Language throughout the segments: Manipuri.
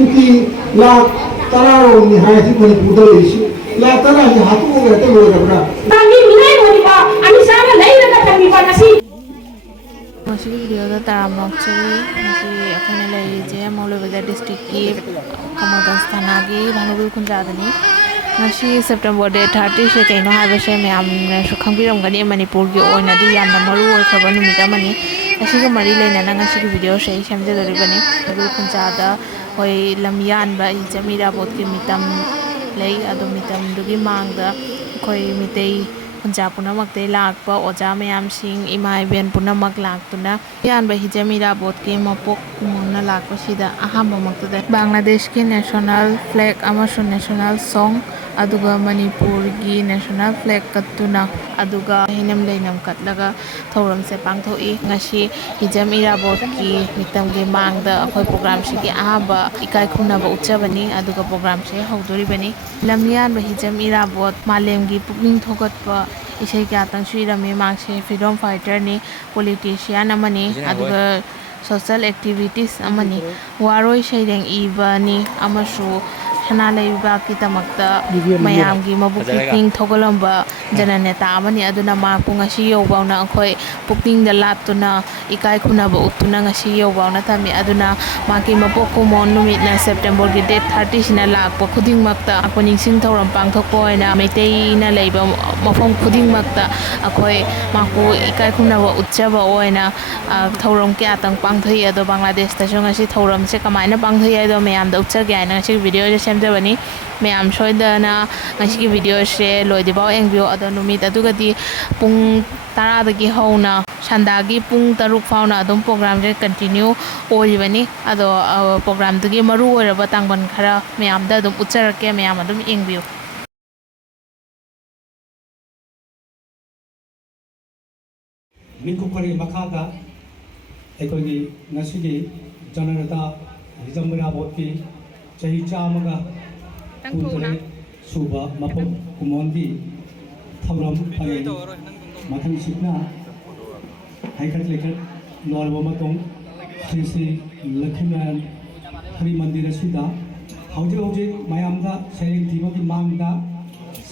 कुकी लाख तरारो निहाय थी मणिपुर देश लाख तरा ही हाथों में रहते हुए रबना ताकि मिलाई होती बा अभी सारा नहीं लगा तभी पाना सी मसी वीडियो दा तारामोक चली मसी अपने लिए जे मौलवीबाजार डिस्ट्रिक्ट की कमलगंज थाना की भानुगुल खुंजादनी मसी सेप्टेम्बर डे 30 से कहीं है वैसे मैं हमने सुखंगीरमगनी मणिपुर की ओनदी यामना मरु ओइखरबा नुमिता मनी असिगा मरी लेना ngasi वीडियो से सेमजदरिबनी भानुगुल खुंजादा होय लमयानबा जमीराबोत की मितम lei ado mitam dugi mangda khoi mitei punja punamakte lakpa oja mayam sing imai ben punamak laktuna yanba hijamira bot ke mapok mona lakpa sida ahamba makta Bangladesh ki national flag amasung national song aduga Manipur gi national flag katuna aduga hinam leinam katlaga thoram se pangthoi ngasi hijamira bot ki mitam ge mangda akhoi program si ki ahamba ikai khuna ba uchabani aduga program se hawdori bani lamyan ba hijamira bot malem gi pukning thogat pa isai kya tang suirame mangse freedom fighter ni politician amani aduga social activities amani waroi saireng ibani amasu hana leiba ki tamakta mayam gi mabukking thogolamba jananeta amani aduna ma pungasi yobauna akhoi pukning da latuna ikai khuna ba utuna ngasi yobauna thami aduna ma ki mapokku mon numit na September gi date 30 sina lakpa khuding makta aponing sing thoram pangthokpo oina meitei na leiba mafom khuding makta akhoi maku ikai khuna ba utchaba oina thoram kya tang pangthai ado Bangladesh ta jong asi thoram se kamaina pangthai ado mayam da utcha gya na si video je semjabani mayam soidana ngasi ki video se loidibao engview ado numit adugadi pung tara dagi hauna sandagi pung taruk fauna adum program je continue oribani ado program dagi maru oraba tangban khara mayam da adum utcharake mayam adum engview 민국거리 마카가 에코기 나시기 전화다 리점브라 보기 저희 짜마가 군들의 수바 마포 구몬디 탐람 파에 마탕식나 하이칼 레칼 노알보마동 Shri Laxminarayan Hari मंदिर सिदा हौजे हौजे मायामदा सेरिंग थीबो की मांगदा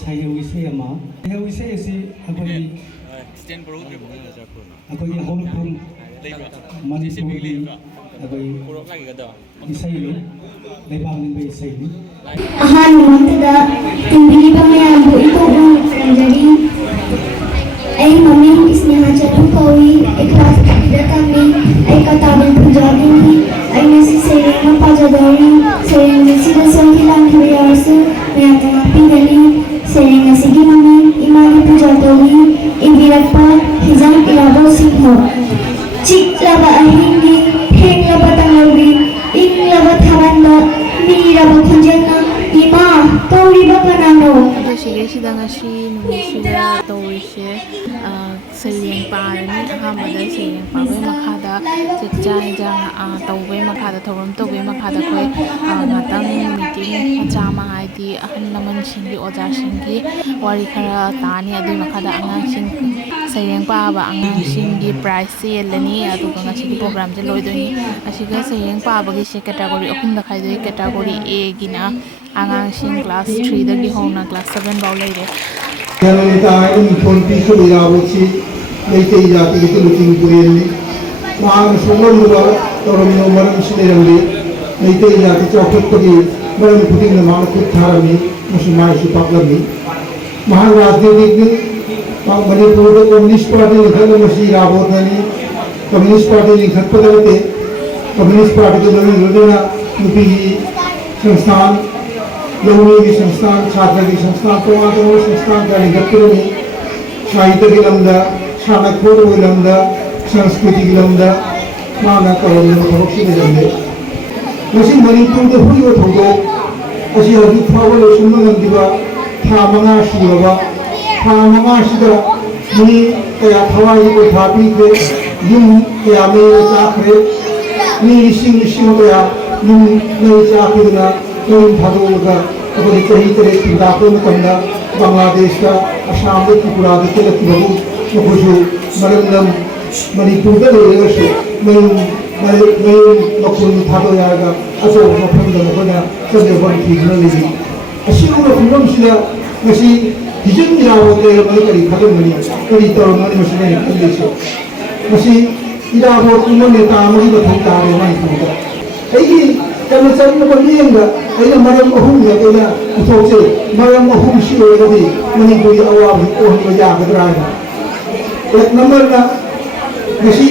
सायौ इसे अमा सायौ इसे एसे अखोई अखोई होल फ्रॉम मणिपुर की अखोई इसाइलो लेबांग बे इसाइलो अहान मंतदा तिंबिली बमयाबो इतोबु संजरी ay mami isneha janu kawi ay class ida kami ay katabang punjabi ni ay nasi serena pajadori serena sida sangilang kiyarsu mayata pingali serena sigi mami imani pujadori ibirapa hijam irabo singho chik laba ahindi heng laba tangawi ing laba thabanda miraba khunjana ima kawi bakanano sida ngasi numisida tawise sayeng parani ahamada sayeng pawe makhada chikcha jang tawbe makhada thorum tawbe makhada khoi ngatang meeting machama haidi ahan naman singi oja singi wari khara tani adu makhada angang sing sayeng pa ba angang singi prize selani adu ngasi program je loidoni asiga sayeng pa ba gi se category akhum da khai doi category A gina angang sing class 3 da gi hona class 7 baw leire Yanita ini konti subira buci, mereka jati itu looking buayani. Mahal semua luar orang yang orang sendiri, mereka jati coklat pergi, orang putih nama aku tharami, musimai sipak lagi. Mahal राजनीतिक ni, मणिपुर के कम्युनिस्ट पार्टी निकल मसी रावत नहीं, कम्युनिस्ट पार्टी निकल पड़े कम्युनिस्ट पार्टी के लोग लोगों यूपी संस्थान लोगों की संस्थान छात्र की संस्थान तो संस्थान का निगत्तर में साहित्य की लंबा शानकोर की लंबा संस्कृति की लंबा माना करोड़ भक्ति की लंबे उसी मणिपुर के हुई वो थोड़ो उसी अभी फावल सुनने लंबीवा थामंगा शिवा थामंगा शिवा ये क्या थवाई को थापी के यूं क्या में चाकरे ये इसिंग क्या यूं नहीं चाकरे ना यूं भागोगा अगर कहीं तरह की दापों में करना बांग्लादेश का असम के त्रिपुरा के लकी बहु मुझे मणिपुर का लोग ऐसे मैं मकुल में था तो यार ꯑꯆꯧꯕ ꯃꯐꯝꯗ ꯃꯈꯣꯏꯅ ꯆꯠꯅꯕ ꯊꯤꯗꯨꯅ ꯂꯩꯔꯤ ꯑꯁꯤꯒꯨꯝꯕ ꯐꯤꯕꯝꯁꯤꯗ ꯉꯁꯤ ꯍꯤꯖꯝ ꯏꯔꯥꯕꯣꯠ ꯂꯩꯔꯝꯕꯗ ꯀꯔꯤ ꯈꯜꯂꯝꯒꯅꯤ ꯀꯔꯤ ꯇꯧꯔꯝꯒꯅꯤ ꯃꯁꯤꯅ ꯑꯩꯅ ꯈꯜꯂꯤꯁꯦ ꯃꯁꯤ ꯏꯔꯥꯕꯣꯠꯀꯨꯝꯕ ꯅꯦꯇꯥ ꯑꯃꯒꯤ ꯃꯊꯧ ꯇꯥꯔꯦ ꯃꯅꯤꯄꯨꯔꯗ ꯑꯩꯒꯤ ꯀꯩꯅꯣ ꯆꯠꯂꯕ ꯃꯤꯠꯌꯦꯡꯗ ꯑꯩꯅ ꯃꯔꯝ ꯑꯍꯨꯝꯗ ꯑꯩꯅ ꯄꯨꯊꯣꯛꯆꯩ ꯃꯔꯝ ꯑꯍꯨꯝꯁꯤ ꯑꯣꯏꯔꯒꯗꯤ ꯃꯅꯤꯄꯨꯔꯒꯤ ꯑꯋꯥꯕꯁꯤ ꯀꯣꯛꯍꯟꯕ ꯌꯥꯒꯗ꯭ꯔꯥ ꯍꯥꯏꯅ ꯅꯝꯕꯔꯅ ꯉꯁꯤ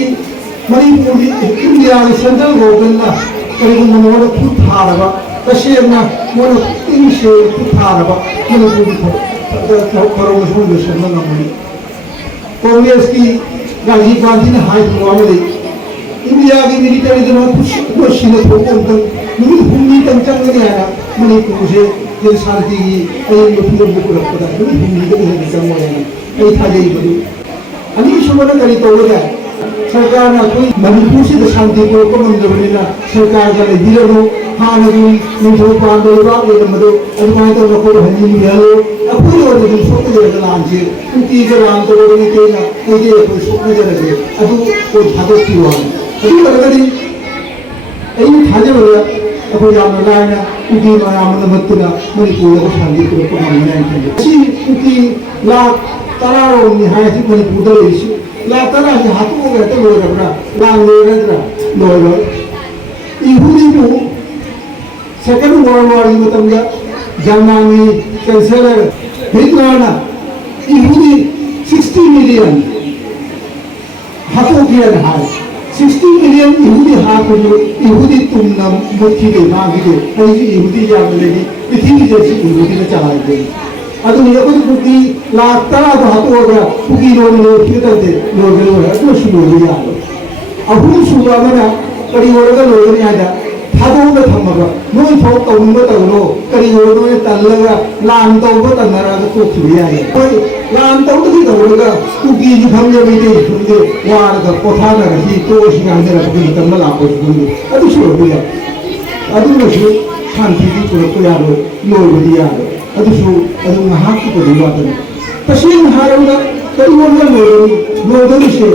ꯃꯅꯤꯄꯨꯔꯒꯤ ꯏꯟꯗꯤꯌꯥꯒꯤ ꯁꯦꯟꯇ꯭ꯔꯦꯜ ꯒꯣꯚꯔꯟꯃꯦꯟꯠꯅ ꯀꯔꯤꯒꯨꯝꯕ ꯃꯉꯣꯟꯗ ꯈꯨꯠ ꯊꯥꯔꯕ ꯇꯁꯦꯡꯅ ꯃꯣꯏꯅ ꯄꯨꯛꯅꯤꯡ ꯁꯦꯡꯅ ꯈꯨꯠ ꯊꯥꯔꯕ ꯃꯅꯤꯄꯨꯔꯒꯤ ꯊꯧꯔꯝ ꯑꯁꯤꯕꯨ ꯂꯣꯏꯁꯤꯟꯕ ꯉꯝꯒꯅꯤ ꯀꯣꯡꯒ꯭ꯔꯦꯁꯀꯤ ꯔꯥꯖꯤꯕ ꯒꯥꯟꯙꯤꯅ ꯍꯥꯏꯈꯤꯕ ꯋꯥ ꯑꯃ ꯂꯩ ꯏꯟꯗꯤꯌꯥꯒꯤ ꯃꯤꯂꯤꯇꯔꯤꯗ ꯈꯨꯠꯁꯤꯅ ꯊꯣꯛꯄ ꯑꯃꯇꯪ ꯅꯨꯃꯤꯠ ꯍꯨꯝꯅꯤꯇꯪ ꯆꯪꯒꯅꯤ ꯍꯥꯏꯅ ꯃꯅꯤꯄꯨꯔꯁꯦ ꯁꯥꯟꯇꯤꯒꯤ ꯑꯌꯦꯡꯕ ꯐꯤꯕꯝꯗ ꯄꯨꯔꯛꯄꯗ ꯅꯨꯃꯤꯠ ꯍꯨꯝꯅꯤꯗꯒꯤ ꯍꯦꯟꯅ ꯆꯪꯉꯣꯏ ꯍꯥꯏꯅ ꯑꯩ ꯊꯥꯖꯩ ꯃꯗꯨ ꯑꯅꯤꯁꯨꯕꯅ ꯀꯔꯤ ꯇꯧꯔꯒ सरकारना कोई मणिपुर से शांति पुरक ngमदबनिना सरकार का लेबिरनो हानगु निथो पांदो बाग लेमदो अदुमाय तो नको हनी मियालो अपुरी और दिन सोते जरग लांजे उनकी जरान तो रोने केना एजे कोई सोने जरगे अदु को थादो किवा अदु करगदी एई थाजे बला अको याम लायना उनकी मायाम नमत्तुना मणिपुर को शांति पुरक ngमनाय थे सी उनकी ला तरारो निहाय से मणिपुर दे लेसी ला तरा से हाथों में रहते लोग अपना लांग ले रहे थे लोग इहुदी को सेकंड वर्ल्ड वॉर में तब जा जर्मनी कैंसलर हिटलर इहुदी 60 मिलियन हाथों किया रहा है 60 मिलियन इहुदी हाथ जो इहुदी तुम ना मुट्ठी के मांग के ऐसी इहुदी जान लेगी पृथ्वी जैसी इहुदी ने चलाई गई अदुनी अकुल कुकी लातरा तो हाथोगा कुकी लोग फिरते थे लोग है तो शुरू हो गया अहुल शुरू मना करी वर्ग लोग ने आजा थादोंग थमगा नोई थोक तौंग तौनो करी वर्ग ने तल्लगा लान तौंग तन्नरा तो चुरिया है कोई लान तौंग की तौंगा कुकी जी फंगे बीते फंगे वार का पोथा ना रही तो शिकांत रखते तन्ना लापो शुरू अदु शुरू हो गया अदु नशु शांति की पुरको यारो लोग दिया अदुसु अदु महाकी को दिवातन तशीन हारंगा करिवंगा नोदनी से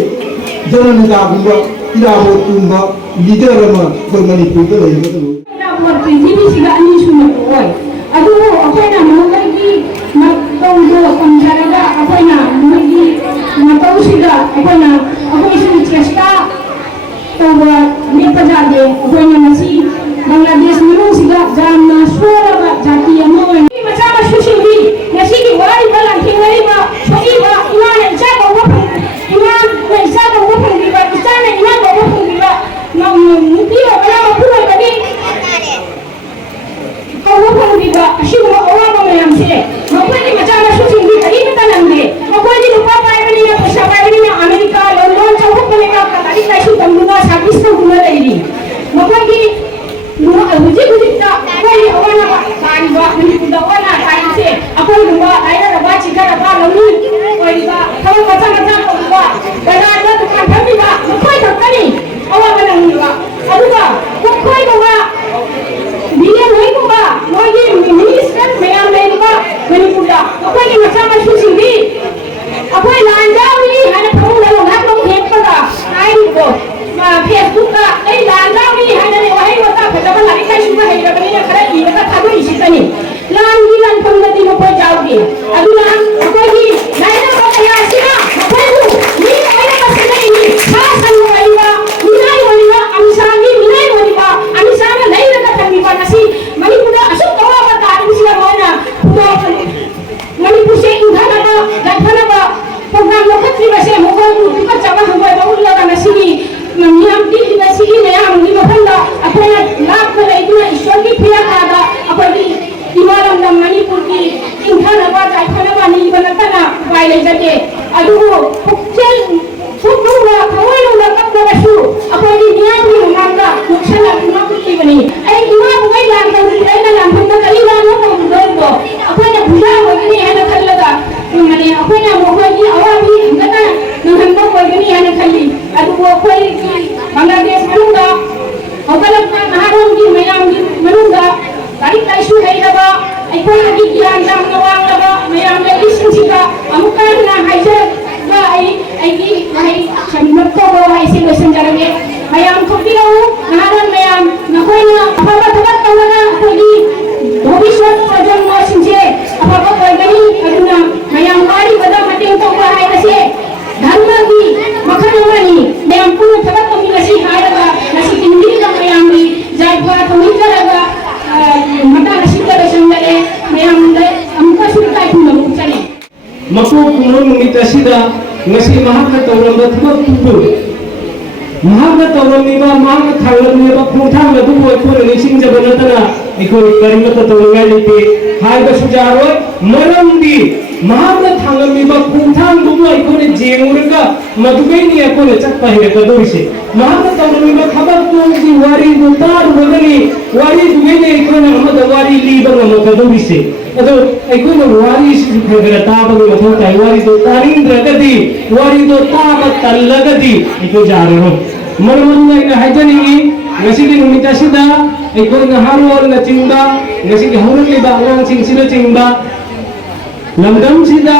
जनन दाबुगा इराबो कुंबा लीडर अमा कोई मणिपुर तो लेगा तो इराबो पृथ्वी सिगा अनि सुनो ओय अदु अखैना मोहकी मतौदो समझारगा अखैना मोहकी मतौ सिगा अखैना अखैसु चेष्टा तौबा नेपजादे अखैना मसी बांग्लादेश मनुसिगा जामना सोरगा जाति अमोय मचा मशुशिंगी नसीगी वारी बला थिंगरीबा छोईबा इमान इचा को वफन इमान इचा को वफन दिबा इचा ने इमान को वफन दिबा मुक्ति बला मपुर बदी को वफन दिबा अशिगो अवाबा मयam से मकोनी मचा मशुशिंगी करी तनंगे मकोनी रुपा पाइबनी ना पैसा पाइबनी ना अमेरिका लंदन चौक बनेगा कतारी काशु तंगुगा सर्विस को गुना लेरी मकोनी हुजी हुजीता कोई अवाना तारीबा मणिपुर अवाना तारी से अकोई दुबा आयरा रबा चिका रबा लनु कोई बा थव मचा मचा कोबा बना तो कंफर्मी बा कोई तकनी अवा बनंगी बा अदुबा कोई कोबा बिने होई कोबा मोगी मिनिस्टर मेया मेनबा मणिपुर अकोई मचा मशु सिंगी अकोई लांजावी हने थौ लो ना तो हेप पदा आई को फेसबुक का ए लांजावी हने वही होता फटबा लारी का शुभ है रबनी ने खरे ई का थादो इसितनी लांगी लान पंगति में कोई जाओगे अदुना कोई नाइना का प्रयासिना कोई नी ओइना मसले नी शासन वइवा मिनाई वइवा अमिसागी मिनाई वइवा अमिसागा नहीं लगा तंगीवा नसी मणिपुर असु तवा का तारिम सिला मोना मणिपुर से उधाना का लखना प्रोग्राम लोकत्री बसे मोगल तुका चबा हम बहुल लगा नसी नियम दी नसी ने हम नि मखंदा अपना लाभ करे इतना ईश्वर की प्रिया कागा अपनी इमारम न मणिपुर की इंखाना बा जायखाना बा नी बनतना वाइले जके अदुगो पुक्चल सुकुवा खवैलुला कपना बसु अपनी नियम नि मंगा मुक्षला कुना कुली बनी ए इमा बुगै लाग ꯍꯥꯏꯖꯔꯒ ꯃꯇꯥꯡ ꯑꯁꯤꯗ ꯂꯣꯏꯁꯤꯟꯖꯔꯦ ꯃꯌꯥꯝꯗ ꯑꯃꯨꯛꯀꯁꯨ ꯏꯀꯥꯏ ꯈꯨꯝꯅꯕ ꯎꯠꯆꯔꯤ ꯃꯀꯣꯛ ꯀꯨꯝꯕ ꯅꯨꯃꯤꯠ ꯑꯁꯤꯗ ꯉꯁꯤ ꯃꯍꯥꯛꯅ ꯇꯧꯔꯝꯕ ꯊꯕꯛꯇꯨꯕꯨ ꯃꯍꯥꯛꯅ ꯇꯧꯔꯝꯃꯤꯕ ꯃꯍꯥꯛꯅ ꯊꯥꯡꯂꯝꯃꯤꯕ ꯈꯣꯡꯊꯥꯡ ꯑꯗꯨꯕꯨ ꯑꯩꯈꯣꯏꯅ ꯅꯤꯡꯁꯤꯡꯖꯕ ꯅꯠꯇꯅ ꯑꯩꯈꯣꯏ ꯀꯔꯤꯃꯠꯇ ꯇꯧꯅꯤꯡꯉꯥꯏ ꯂꯩꯇꯦ ꯍꯥꯏꯕꯁꯨ ꯌꯥꯔꯣꯏ ꯃꯔꯝꯗꯤ ꯃꯍꯥꯛꯅ ꯊꯥꯡꯂꯝꯃꯤꯕ ꯈꯣꯡꯊꯥꯡꯗꯨꯕꯨ ꯑꯩꯈꯣꯏꯅ ꯌꯦꯡꯂꯨꯔꯒ ꯃꯗꯨꯗꯩꯅꯤ ꯑꯩꯈꯣꯏꯅ ꯆꯠꯄ ꯍꯩꯔꯛꯀꯗꯧꯔꯤꯁꯦ ꯃꯍꯥꯛꯅ ꯇꯧꯔꯝꯃꯤꯕ ꯊꯕꯛꯇꯨꯒꯤ ꯋꯥꯔꯤꯗꯨ ꯇꯥꯔꯨꯔꯒꯅꯤ ꯋꯥꯔꯤꯗꯨꯗꯩꯅꯤ ꯑꯩꯈꯣꯏꯅ ꯑꯃꯗ ꯋꯥꯔꯤ ꯂꯤꯕ ꯉꯝꯃꯛꯀꯗꯧꯔꯤꯁꯦ ꯑꯗꯣ ꯑꯩꯈꯣꯏꯅ ꯋꯥꯔꯤꯁꯤꯁꯨ ꯈꯔ ꯈꯔ ꯇꯥꯕꯒꯤ ꯃꯊꯧ ꯇꯥꯏ ꯋꯥꯔꯤꯗꯣ ꯇꯥꯅꯤꯡꯗ꯭ꯔꯒꯗꯤ ꯋꯥꯔꯤꯗꯣ ꯇꯥꯕ ꯇꯜꯂꯒꯗꯤ ꯑꯩꯈꯣꯏ ꯌꯥꯔꯔꯣꯏ ꯃꯔꯝ ꯑꯗꯨꯅ ꯑꯩꯅ ꯍꯥꯏꯖꯅꯤꯡꯉꯤ ꯉꯁꯤꯒꯤ ꯅꯨꯃꯤꯠ ꯑꯁꯤꯗ ꯑꯩꯈꯣꯏ ꯅꯍꯥꯔꯣꯜꯅꯆꯤꯡꯕ ꯉꯁꯤꯒꯤ ꯍꯧꯔꯛꯂꯤꯕ ꯑꯉꯥꯡꯁꯤꯡꯁꯤꯅꯆꯤꯡꯕ ꯂꯝꯗꯝꯁꯤꯗ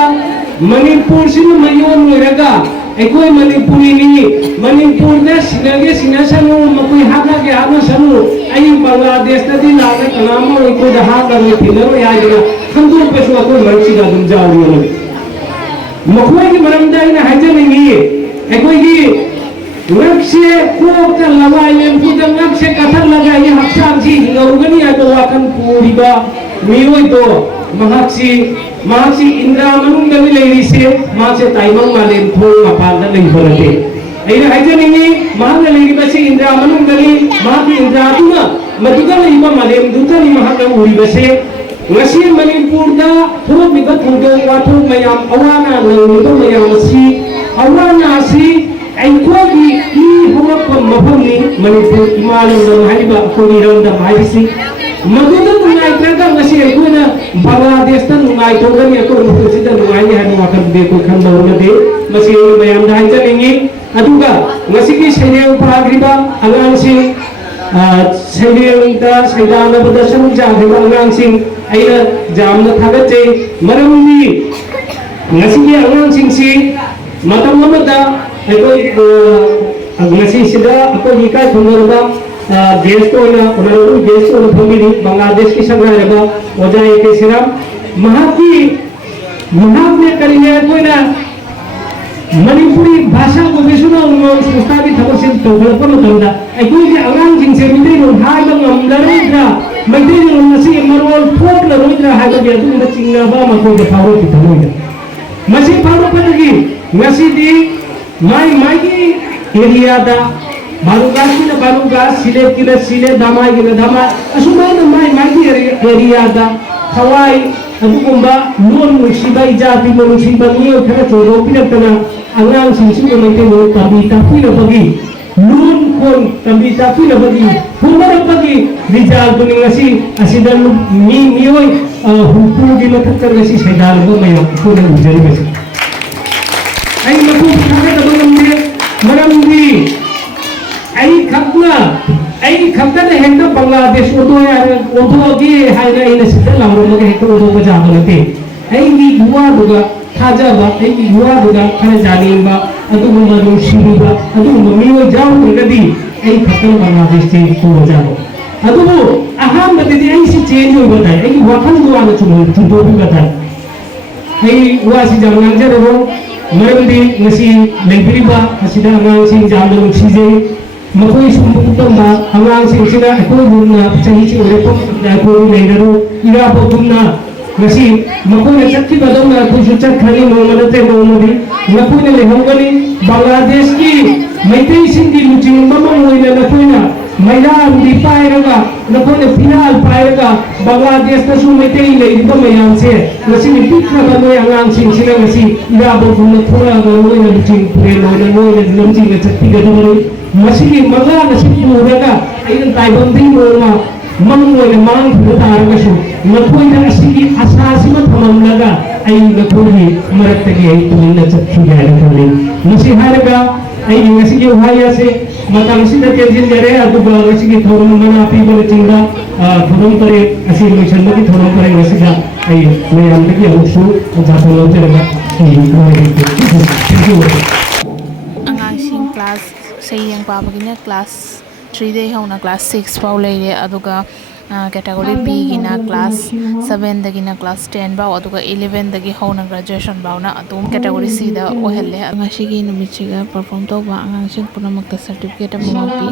ꯃꯅꯤꯄꯨꯔꯁꯤꯅ ꯃꯌꯣꯟ ꯑꯣꯏꯔꯒ ꯑꯩꯈꯣꯏ ꯃꯅꯤꯄꯨꯔꯤꯅꯤ ꯃꯅꯤꯄꯨꯔꯗ ꯁꯤꯟꯅꯒꯦ ꯁꯤꯟꯅꯁꯅꯨ ꯃꯈꯣꯏ ꯍꯥꯠꯅꯒꯦ ꯍꯥꯠꯅꯁꯅꯨ ꯑꯩ ꯕꯪꯒ꯭ꯂꯥꯗꯦꯁꯇꯗꯤ ꯂꯥꯛꯅ ꯀꯅꯥ ꯑꯃ ꯑꯩꯈꯣꯏꯗ ꯍꯥꯠꯂꯔꯣꯏ ꯊꯤꯜꯂꯔꯣꯏ ꯍꯥꯏꯗꯅ ꯈꯪꯗꯣꯛꯄꯁꯨ ꯑꯩꯈꯣꯏ ꯃꯔꯛꯁꯤꯗ ꯑꯗꯨꯝ ꯌꯥꯎꯔꯤ ꯃꯈꯣꯏꯒꯤ ꯃꯔꯝꯗ ꯑꯩꯅ ꯍꯥꯏꯖꯅꯤꯡꯉꯤ ꯑꯩꯈꯣꯏꯒꯤ ꯉꯛꯁꯦ ꯀꯣꯛꯇ ꯂꯋꯥꯏ ꯂꯦꯝꯐꯨꯗ ꯉꯛꯁꯦ ꯀꯊꯠꯂꯒ ꯑꯩ ꯍꯛꯆꯥꯡꯁꯤ ꯍꯤꯡꯍꯧꯒꯅꯤ ꯍꯥꯏꯕ ꯋꯥꯈꯜ ꯄꯨꯔꯤꯕ ꯃꯤꯑꯣꯏꯗꯣ ꯃꯍꯥꯛꯁꯤ ꯏꯟꯗ꯭ꯔꯥ ꯃꯅꯨꯡꯗꯅꯤ ꯂꯩꯔꯤꯁꯦ ꯃꯥꯁꯦ ꯇꯥꯏꯕꯪ ꯃꯥꯂꯦꯝ ꯊꯣꯡ ꯃꯄꯥꯟꯗ ꯂꯩꯕ ꯅꯠꯇꯦ ꯑꯩꯅ ꯍꯥꯏꯖꯅꯤꯡꯉꯤ ꯃꯍꯥꯛꯅ ꯂꯩꯔꯤꯕꯁꯤ ꯏꯟꯗ꯭ꯔꯥ ꯃꯅꯨꯡꯗꯅꯤ ꯃꯍꯥꯛꯀꯤ ꯏꯟꯗ꯭ꯔꯥꯗꯨꯅ ꯃꯗꯨꯗ ꯂꯩꯕ ꯃꯥꯂꯦꯝꯗꯨꯗꯅꯤ ꯃꯍꯥꯛꯅ ꯎꯔꯤꯕꯁꯦ ꯉꯁꯤ ꯃꯅꯤꯄꯨꯔꯗ ꯊꯣꯛꯂꯤꯕ ꯊꯧꯗꯣꯛ ꯋꯥꯊꯣꯛ ꯃꯌꯥꯝ ꯑꯋꯥ ꯑꯅꯥ ꯅꯪꯂꯤꯕ ꯃꯌꯥꯝ ꯑꯁꯤ ꯑꯋꯥ ꯑꯅꯥ ꯑꯁꯤ ꯑꯩꯈꯣꯏꯒꯤ ꯏ ꯍꯧꯔꯛꯄ ꯃꯐꯝꯅꯤ ꯃꯅꯤꯄꯨꯔ ꯏꯃꯥ ꯂꯝꯗꯝ ꯍꯥꯏꯔꯤꯕ ꯑꯩꯈꯣꯏꯒꯤ ꯏꯔꯝꯗꯝ ꯍꯥꯏꯕꯁꯤ ꯃꯗꯨꯗ ꯅꯨꯡꯉꯥꯏꯇ꯭ꯔꯒ ꯉꯁꯤ ꯑꯩꯈꯣꯏꯅ ꯕꯪꯒ꯭ꯂꯥꯗꯦꯁꯇ ꯅꯨꯡꯉꯥꯏꯊꯣꯛꯒꯅꯤ ꯑꯩꯈꯣꯏ ꯃꯐꯝꯁꯤꯗ ꯅꯨꯡꯉꯥꯏꯅꯤ ꯍꯥꯏꯕ ꯋꯥꯈꯜꯗꯤ ꯑꯩꯈꯣꯏ ꯈꯟꯗꯧꯅꯗꯦ ꯃꯁꯤ ꯑꯩꯅ ꯃꯌꯥꯝꯗ ꯍꯥꯏꯖꯅꯤꯡꯉꯤ ꯑꯗꯨꯒ ꯉꯁꯤꯒꯤ ꯁꯩꯔꯦꯡ ꯄꯥꯈ꯭ꯔꯤꯕ ꯑꯉꯥꯡꯁꯤꯡ ꯁꯩꯔꯦꯡꯗ ꯁꯩꯗꯥꯅꯕꯗ ꯁꯔꯨꯛ ꯌꯥꯈꯤꯕ ꯑꯉꯥꯡꯁꯤꯡ ꯑꯩꯅ ꯌꯥꯝꯅ ꯊꯥꯒꯠꯆꯩ ꯃꯔꯝꯗꯤ ꯉꯁꯤꯒꯤ ꯑꯉꯥꯡꯁꯤꯡꯁꯤ ꯃꯇꯝ ꯑꯃꯗ ꯑꯩꯈꯣꯏ ꯉꯁꯤꯁꯤꯗ ꯑꯩꯈꯣꯏꯒꯤ ꯏꯀꯥꯏ ꯈꯨꯝꯅꯔꯕ गेस्ट होनरेबल गेस्ट होना फंबीरी बांग्लादेश की संग्राहक ओजा ए.के. श्रीराम महात्मे करीने कोइना मणिपुरी भाषा को बेसुना उन्मोन संस्था की थबक से तोगलप मतंदा अखोई अंगांग जिंसे मिते रो हाइब ngam मैत्री रो नसी मरोल फोक लरोइद्रा हाइब के अदुम चिंगबा मको के फारो की थमोइदा मसी फारो पदगी ngasi di mai की एरिया दा बालुगास की ना बालुगास सिले की ना सिले दामाई की ना दामा असुमा ना माई की एरिया दा खवाई अदुगुम्बा लोन मुसीबा इजाती मुसीबा नियो खरा चोरो पिरतना अंगांग सिंसु को मैते नो तबी ताफी ना बगी लोन कोन तबी ताफी ना बगी हुमर बगी रिजाल दुनियासी असिदन मी मियोय हुपु की मथकर गसी सैदाल को मैं को ना उजरी गसी आई मको खाने दबंग में मरमदी आई खपना ने हेक्टर बांग्लादेश ओदो की हाइना इन सिद्धल लामरो मगे हेक्टर ओदो को जाबलते आई की युवा दुगा थाजाबा आई की युवा दुगा खने जानिबा अदुगुम्बा नुसिबा अदुगुम्बा मियो जाउरगदी आई खपना बांग्लादेश से को जाबो अदुबो अहम बदि आई से चेंज हो बताय आई वखन दुआना चुनो भी बताय आई वासी जामना जरो मरमदी ngasi lebriba asida angang sing jamna nuksije makoi sumbutamba angang sing sida akoi bunna chahi chi ore pok akoi leidaro ira potumna ngasi makoi na chakki badona akoi su chak khani no manate no modi nakoi ne lehongani bangladesh ki maitri sing di luching mama moina nakoi na मैदान दी पाएगा नकोने फिनाल पाएगा बांग्लादेश का सु मैते ले इबा मयाम से नसी नि पिकना बनो अंगांग सिंग सिना नसी इरा बफुन थोड़ा गनो न लुचिंग पुरे नो न नो न लमजी न चक्ति गदो मसी की मगा नसी पुरेगा आइन ताइबंदी मोमा मंगो ने मांग फुता आरगसु नकोई न नसी की आसासी मत हमम लगा आइन नकोई मरत के आई तो न चक्ति गदो कले नसी हारगा आई नसी के उहाया से मतम सिदा तेजिन जरे अदुबा ngasi ki thorum mana api bole chinga thorum pare asi mission ki thorum pare ngasi ga ai me am ki amusu ja solo tere ga angasing class sei yang pa bagina class 3 day hauna class 6 pau leire aduga category B gina class 7 dagina class 10 bao aduga 11 dagi hona graduation bao na adum category C da ohelle ngasi gi numichiga perform to ba angang sing punamakta certificate amama pi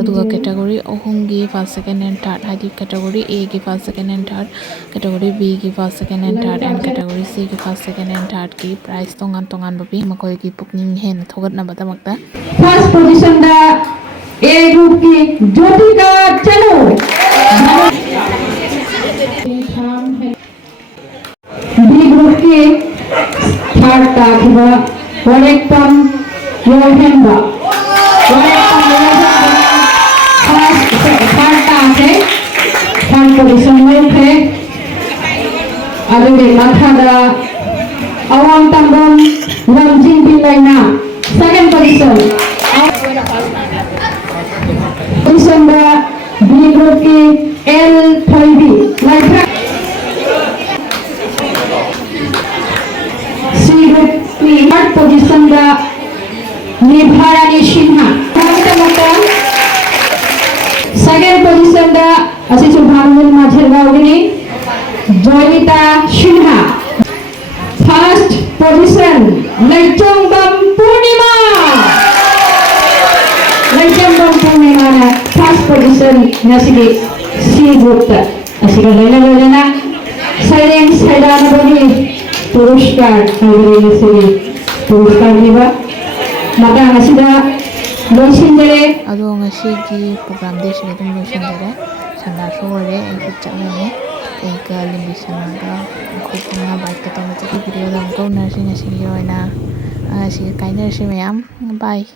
aduga category ohum gi first second and third hadi category A gi first second and third category B gi first second and third and category C gi first second and third ki prize tongan babi makoi gi pukning hen thogat na batamakta first position दा ए ग्रुप की ज्योतिका चलो बी ग्रुप की थर्ड ताकिबा वरेक्टम योहेंबा फर्स्ट थर्ड ताके थर्ड पोजीशन में थे अदुगे माथादा अवांग तंगम लमजिंग बिलाइना सेकंड पोजीशन पोजीशन दा बी ग्रुप की एल थोइबी लाइफ्रा सी ग्रुप की थर्ड पोजीशन दा निभारानी सिन्हा सेकंड पोजीशन दा असी सुभानुल माझेरगावगिनी जयिता सिन्हा फर्स्ट पोजीशन लैचोंगबम पूर्णिमा na first position na sige C group ta asiga loina sayang sayda na bagi puruskar nagari sige puruskar diba maka asiga loisindere ado ngasi gi program de sige dum loisindere sana sore ek channel ek limbi sanaga khupna bike ta tong video dam ko nursing asiga roina asiga kainer si mayam bye